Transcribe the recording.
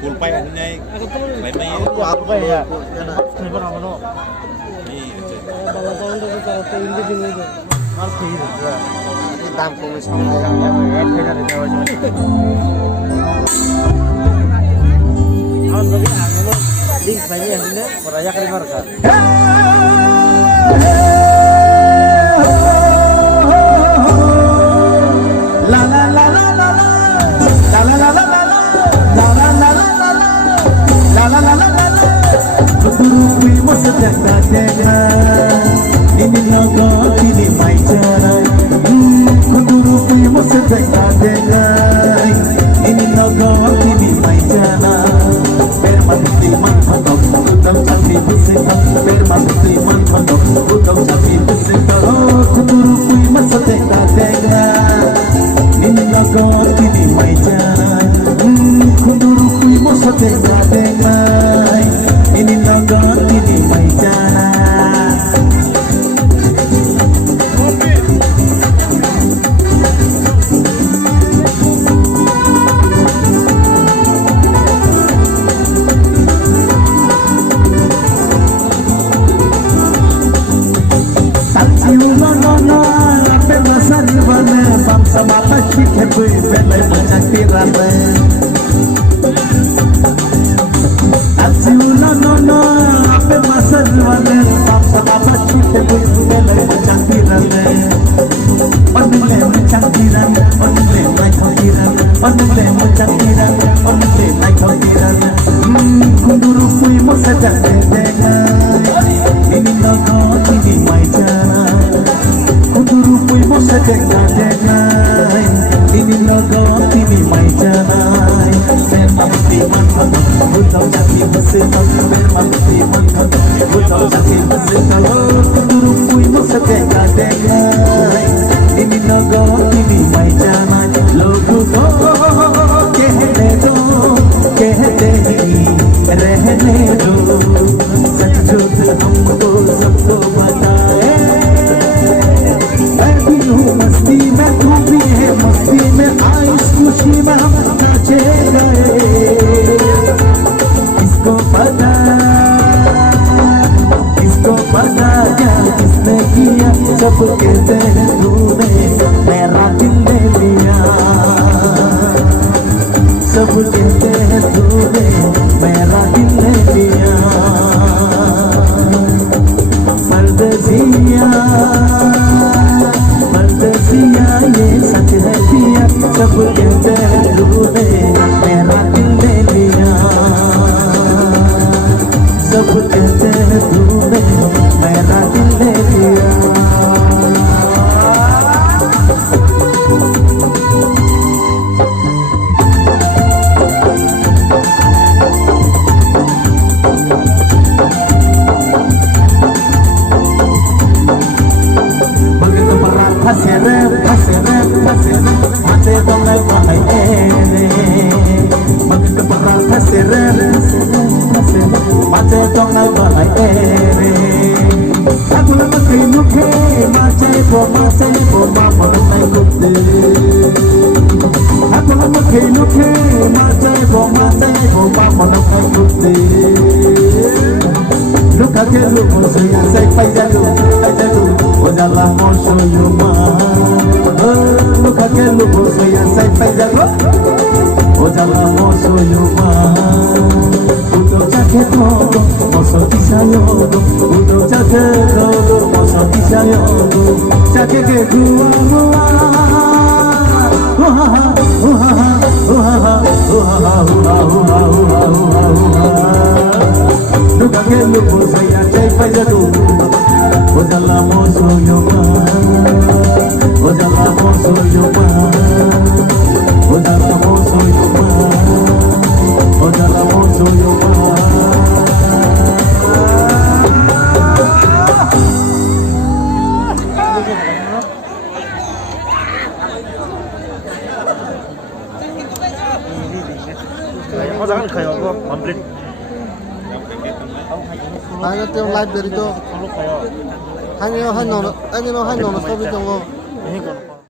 Pulpai ini lainnya apa ya? Dalam kumis ini logo kini mai cerai kuduru punya musuh dengai ini logo kini mai cerai bermati mantok utang jati bersihkan bermati mantok utang jati bersihkan kuduru punya musuh dengai ini logo kini mai cerai kuduru punya musuh dengai ini logo kini mai cerai sama pasti kebu belai mencari rame asyula nono apa masa jualan sama pasti kebu belai mencari rame onile mencari rame onile naik rame onile mencari rame onile naik rame kunduru kui masa jangan ini logo ini mai jalan kunduru kui masa jangan ini logo ini mai jalan memang timan betul jati bersihkan memang timan betul jati bersihkan kunduru kui masa jangan ini logo ini mai jalan logo कहते ही रहने दो सच झूठ हमको सबको बताए मैं भी हूँ मस्ती में तू भी है मस्ती में आइस खुशी में हम नाचे गए किसको पता क्या किसने किया सब कहते हैं तूने मेरा दिल ले लिया सब कहते हैं तूने मेरा दिल ले लिया परदेसिया ये सच है पिया सब कहते हैं तूने मेरा दिल ले लिया सब कहते हैं तूने मेरा दिल ले लिया mate tongal mahai ere magin paral thasere mate tongal mahai ere agula makai nukhe mate bo ma monai kutte agula makai nukhe mate bo ma monai kutte look at you look say paijalu ojala mosho yuma look at you look say paijalu ojala mosho yuma udo chake to moso kisayo udo chake to moso kisayo chake ke dua look at you look say paijalu ojala mosho yuma ojala mosho yuma ojala mosho yuma ojala mosho yuma Masakan kayo ko complete. 아니 좀 라이브러리도 아니요 한 노는 소비 정도